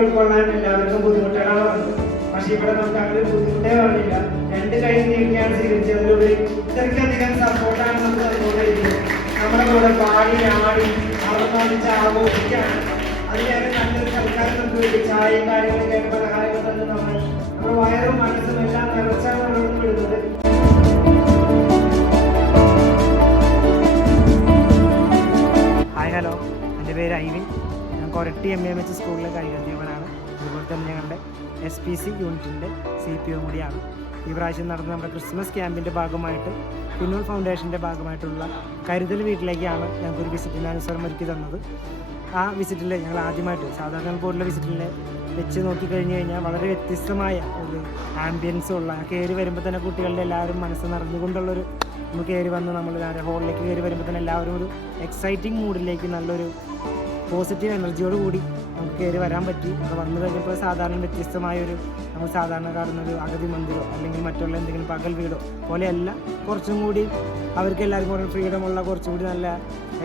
ഉൾക്കൊള്ളാൻ എല്ലാവർക്കും ബുദ്ധിമുട്ടുകളാണ് വന്നത്. പക്ഷെ ഇവിടെ നമുക്ക് അങ്ങനെ ബുദ്ധിമുട്ടേ പറഞ്ഞില്ല. 2 കൈ നീട്ടിയാണ് സ്വീകരിച്ചതിലൂടെ ഇത്രയ്ക്കധികം സപ്പോർട്ടാണ് നമുക്ക് തന്നുകൊണ്ടിരിക്കുന്നത്. നമ്മുടെ കൂടെ പാടി ആടി ആർമാദിച്ച് ആഘോഷിക്കാണ്. അതിലേറെ നല്ലൊരു സർക്കാർ നമുക്ക് വേണ്ടി ചായയും കാര്യങ്ങളൊക്കെ പലഹാരങ്ങൾ തന്നെ നമ്മുടെ വയറും മനസ്സും എല്ലാം നിറച്ചാണ് വളർന്നു വിടുന്നത്. ഹായ്, ഹലോ, എൻ്റെ പേര് ഐവിൻ. ഞാൻ കൊരട്ടി MAMH സ്കൂളിലെ കൈകാര്യവനാണ്. അതുപോലെ തന്നെ ഞങ്ങളുടെ SPC യൂണിറ്റിൻ്റെ CPO കൂടിയാണ്. ഈ പ്രാവശ്യം നടന്ന നമ്മുടെ ക്രിസ്മസ് ക്യാമ്പിൻ്റെ ഭാഗമായിട്ട് പിന്നൂർ ഫൗണ്ടേഷൻ്റെ ഭാഗമായിട്ടുള്ള കരുതൽ വീട്ടിലേക്കാണ് ഞങ്ങൾക്കൊരു വിസിറ്റിന് അനുസരണം ഒരുക്കി തന്നത്. ആ വിസിറ്റിൽ ഞങ്ങൾ ആദ്യമായിട്ട് സാധാരണ പോലുള്ള വിസിറ്റിൽ വെച്ച് നോക്കിക്കഴിഞ്ഞ് കഴിഞ്ഞാൽ വളരെ വ്യത്യസ്തമായ ഒരു ആംബിയൻസുള്ള കയറി വരുമ്പോൾ തന്നെ കുട്ടികളുടെ എല്ലാവരും മനസ്സ് നിറഞ്ഞുകൊണ്ടുള്ളൊരു നമ്മൾ കയറി വന്ന് നമ്മൾ ഹോളിലേക്ക് കയറി വരുമ്പോൾ തന്നെ എല്ലാവരും ഒരു എക്സൈറ്റിംഗ് മൂഡിലേക്ക് നല്ലൊരു പോസിറ്റീവ് എനർജിയോട് കൂടി നമുക്ക് കയറി വരാൻ പറ്റി. അത് വന്നു കഴിഞ്ഞപ്പോൾ സാധാരണ വ്യത്യസ്തമായൊരു നമ്മൾ സാധാരണ കാണുന്നൊരു അഗതി മന്ദിരോ അല്ലെങ്കിൽ മറ്റുള്ള എന്തെങ്കിലും പകൽ വീടോ പോലെയല്ല, കുറച്ചും കൂടി അവർക്ക് എല്ലാവർക്കും കൂടെ ഫ്രീഡമുള്ള കുറച്ചും കൂടി നല്ല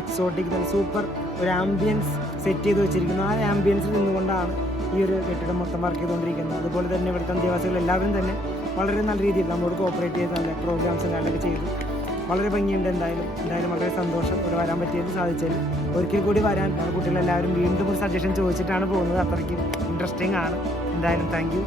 എക്സോട്ടിക് നല്ല സൂപ്പർ ഒരു ആംബിയൻസ് സെറ്റ് ചെയ്ത് വെച്ചിരിക്കുന്നു. ആ ആംബിയൻസിൽ നിന്നുകൊണ്ടാണ് ഈ ഒരു കെട്ടിടം മൊത്തം വർക്ക് ചെയ്തുകൊണ്ടിരിക്കുന്നത്. അതുപോലെ തന്നെ ഇവിടുത്തെ അന്തേവാസികൾ എല്ലാവരും തന്നെ വളരെ നല്ല രീതിയിൽ നമ്മളോട് കോപ്പറേറ്റ് ചെയ്ത് നല്ല പ്രോഗ്രാംസും കാര്യങ്ങളൊക്കെ ചെയ്തു. വളരെ ഭംഗിയുണ്ട്. എന്തായാലും വളരെ സന്തോഷം ഇവിടെ വരാൻ പറ്റിയത് സാധിച്ചതിൽ. ഒരിക്കൽ കൂടി വരാൻ ഞങ്ങളുടെ കുട്ടികളെല്ലാവരും വീണ്ടും ഒരു സജഷൻ ചോദിച്ചിട്ടാണ് പോകുന്നത്. അത്രയ്ക്കും ഇൻട്രസ്റ്റിംഗ് ആണ്. എന്തായാലും താങ്ക് യു.